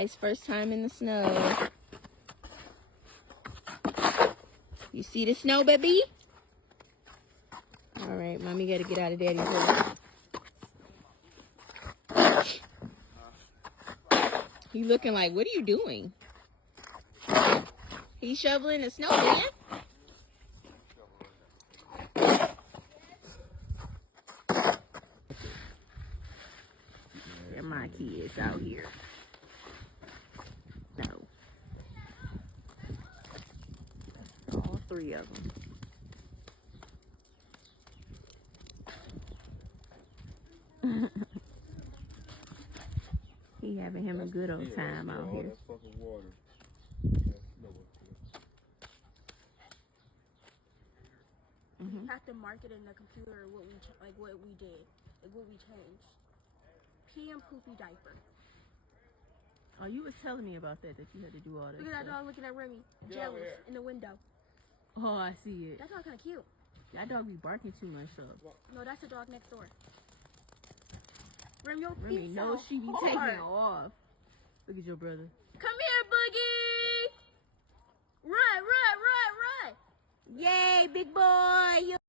I's first time in the snow. You see the snow, baby? All right, mommy got to get out of daddy's way. He looking like, what are you doing? He's shoveling the snow, man. They're my kids out here. No. All three of them. He having him a good old time out here. You have to mark it in the computer what we did, like what we changed. Pee and poopy diaper. Oh, you was telling me about that you had to do all that. Look at that dog looking at Remy, jealous in the window. Oh, I see it. That dog kind of cute. That dog be barking too much up. No, that's the dog next door. Remy, your Remy feet knows she be hard. taking it off. Look at your brother. Come here, Boogie. Run, run, run, run. Yay, big boy.